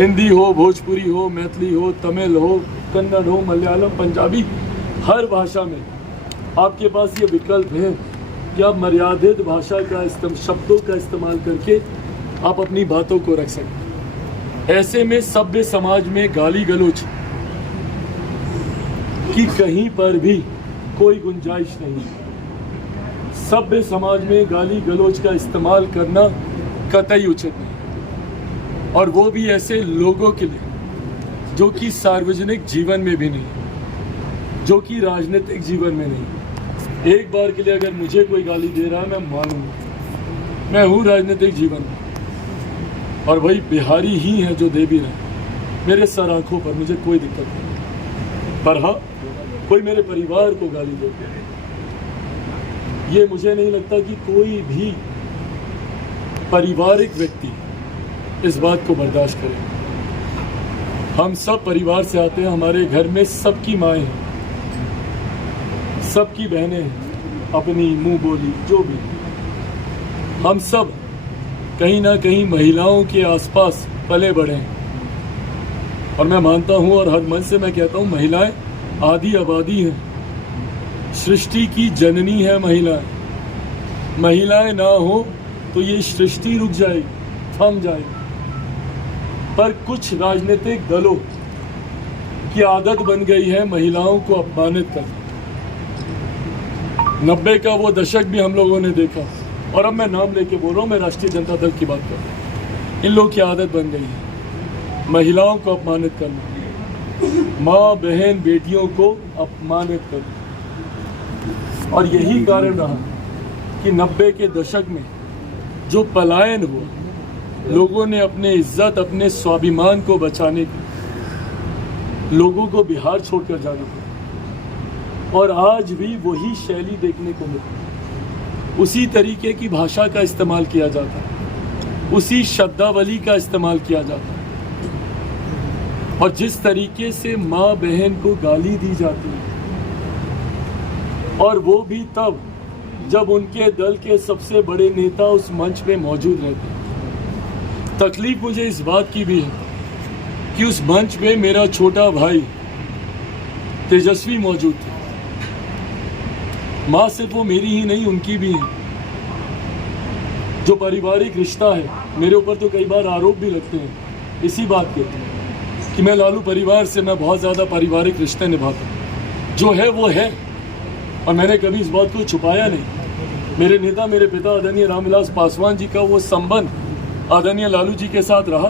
हिंदी हो, भोजपुरी हो, मैथिली हो, तमिल हो, कन्नड़ हो, मलयालम, पंजाबी, हर भाषा में आपके पास ये विकल्प है कि आप मर्यादित भाषा का शब्दों का इस्तेमाल करके आप अपनी बातों को रख सकते। ऐसे में सभ्य समाज में गाली गलौज की कहीं पर भी कोई गुंजाइश नहीं। सभ्य समाज में गाली गलौज का इस्तेमाल करना कतई उचित नहीं, और वो भी ऐसे लोगों के लिए जो कि सार्वजनिक जीवन में भी नहीं, जो कि राजनीतिक जीवन में नहीं। एक बार के लिए अगर मुझे कोई गाली दे रहा है, मैं मानूंगा, मैं हूँ राजनीतिक जीवन में, और वही बिहारी ही हैं जो दे भी रहे मेरे सर आंखों पर, मुझे कोई दिक्कत नहीं। पर हाँ, कोई मेरे परिवार को गाली दे, ये मुझे नहीं लगता कि कोई भी पारिवारिक व्यक्ति इस बात को बर्दाश्त करे। हम सब परिवार से आते हैं, हमारे घर में सबकी माएँ हैं, सबकी बहनें हैं, अपनी मुंह बोली जो भी। हम सब कहीं ना कहीं महिलाओं के आसपास पले बढ़े हैं, और मैं मानता हूं और हर मन से मैं कहता हूं, महिलाएं आदि आबादी हैं, सृष्टि की जननी है महिलाएं। महिलाएं ना हो तो ये सृष्टि रुक जाएगी, थम जाएगी। पर कुछ राजनीतिक दलों की आदत बन गई है महिलाओं को अपमानित करना। 90 का वो दशक भी हम लोगों ने देखा, और अब मैं नाम लेके बोल रहा हूँ, मैं राष्ट्रीय जनता दल की बात कर रहा हूँ। इन लोगों की आदत बन गई है महिलाओं को अपमानित करना, माँ बहन बेटियों को अपमानित करना। और यही कारण रहा कि 90 के दशक में जो पलायन हुआ, लोगों ने अपने इज्जत, अपने स्वाभिमान को बचाने के लोगों को बिहार छोड़कर जाना पड़ा, और आज भी वही शैली देखने को मिलती। उसी तरीके की भाषा का इस्तेमाल किया जाता है, उसी शब्दावली का इस्तेमाल किया जाता है, और जिस तरीके से माँ बहन को गाली दी जाती है, और वो भी तब जब उनके दल के सबसे बड़े नेता उस मंच पे मौजूद रहते हैं। तकलीफ मुझे इस बात की भी है कि उस मंच पे मेरा छोटा भाई तेजस्वी मौजूद था। माँ सिर्फ वो मेरी ही नहीं, उनकी भी है। जो पारिवारिक रिश्ता है, मेरे ऊपर तो कई बार आरोप भी लगते हैं इसी बात के कि मैं लालू परिवार से मैं बहुत ज़्यादा पारिवारिक रिश्ते निभाता हूँ। जो है वो है, और मैंने कभी इस बात को छुपाया नहीं। मेरे नेता, मेरे पिता आदरणीय रामविलास पासवान जी का वो संबंध आदरणीय लालू जी के साथ रहा।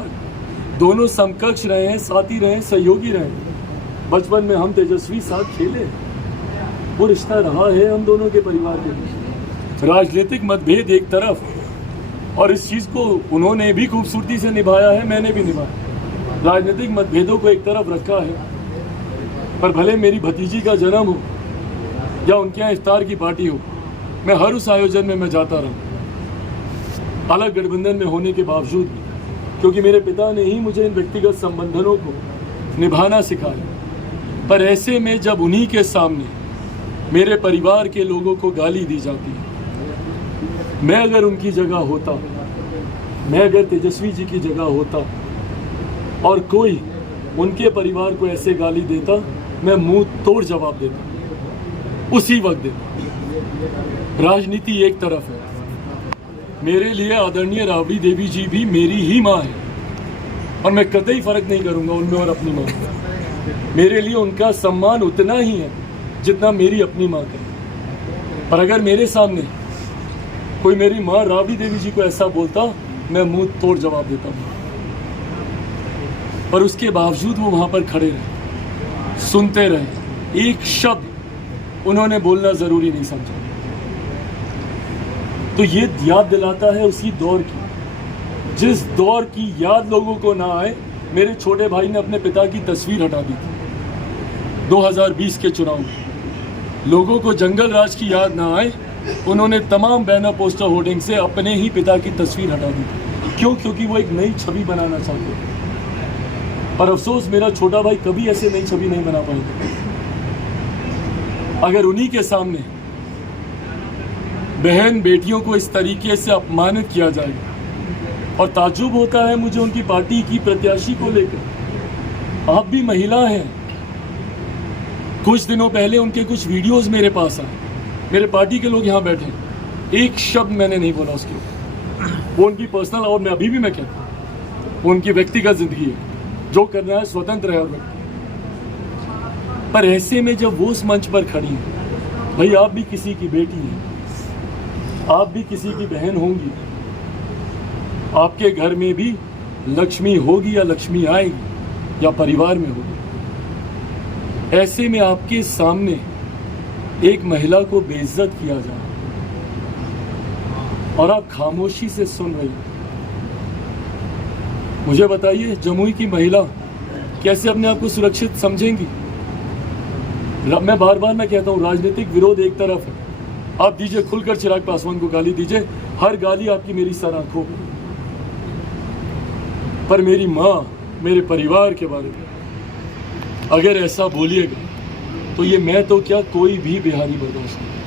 दोनों समकक्ष रहे हैं, साथी रहे, सहयोगी रहे। बचपन में हम तेजस्वी साथ खेले, वो रिश्ता रहा है हम दोनों के परिवार के बीच। राजनीतिक मतभेद एक तरफ, और इस चीज़ को उन्होंने भी खूबसूरती से निभाया है, मैंने भी निभाया। राजनीतिक मतभेदों को एक तरफ रखा है, पर भले मेरी भतीजी का जन्म हो या उनके यहाँ इफ्तार की पार्टी हो, मैं हर उस आयोजन में मैं जाता रहा, अलग गठबंधन में होने के बावजूद, क्योंकि मेरे पिता ने ही मुझे इन व्यक्तिगत संबंधों को निभाना सिखाया। पर ऐसे में जब उन्हीं के सामने मेरे परिवार के लोगों को गाली दी जाती है, मैं अगर उनकी जगह होता, मैं अगर तेजस्वी जी की जगह होता और कोई उनके परिवार को ऐसे गाली देता, मैं मुंह तोड़ जवाब देता, उसी वक्त देता। राजनीति एक तरफ है, मेरे लिए आदरणीय राबड़ी देवी जी भी मेरी ही माँ है, और मैं कतई फर्क नहीं करूँगा उनमें और अपनी माँ में। मेरे लिए उनका सम्मान उतना ही है जितना मेरी अपनी माँ का। पर अगर मेरे सामने कोई मेरी माँ राबड़ी देवी जी को ऐसा बोलता, मैं मुंह तोड़ जवाब देता हूँ। पर उसके बावजूद वो वहाँ पर खड़े रहे, सुनते रहे, एक शब्द उन्होंने बोलना ज़रूरी नहीं समझा। तो ये याद दिलाता है उसी दौर की, जिस दौर की याद लोगों को ना आए। मेरे छोटे भाई ने अपने पिता की तस्वीर हटा दी थी 2020 के चुनाव में। लोगों को जंगल राज की याद ना आए, उन्होंने तमाम बैनर पोस्टर होर्डिंग से अपने ही पिता की तस्वीर हटा दी थी। क्यों? क्योंकि वो एक नई छवि बनाना चाहते थे। पर अफसोस, मेरा छोटा भाई कभी ऐसे नई छवि नहीं बना पाएगा। अगर उन्हीं के सामने बहन बेटियों को इस तरीके से अपमानित किया जाए और ताज्जुब होता है मुझे उनकी पार्टी की प्रत्याशी को लेकर। आप भी महिला हैं। कुछ दिनों पहले उनके कुछ वीडियोस मेरे पास आए, मेरे पार्टी के लोग यहाँ बैठे, एक शब्द मैंने नहीं बोला उसके ऊपर। वो उनकी पर्सनल, और मैं अभी भी मैं कहता हूँ वो उनकी व्यक्तिगत जिंदगी है, जो करना है स्वतंत्र है। पर ऐसे में जब वो उस मंच पर खड़ी है, भाई आप भी किसी की बेटी हैं, आप भी किसी की बहन होंगी, आपके घर में भी लक्ष्मी होगी या लक्ष्मी आएगी या परिवार में होगी। ऐसे में आपके सामने एक महिला को बेइज्जत किया जा रहा और आप खामोशी से सुन रही हैं। मुझे बताइए, जमुई की महिला कैसे अपने आप को सुरक्षित समझेंगी? मैं बार बार मैं कहता हूँ, राजनीतिक विरोध एक तरफ है, आप दीजिए खुलकर चिराग पासवान को गाली दीजिए, हर गाली आपकी मेरी सर आंखों पर मेरी माँ, मेरे परिवार के बारे में अगर ऐसा बोलिएगा तो ये मैं तो क्या कोई भी बिहारी बर्दाश्त नहीं।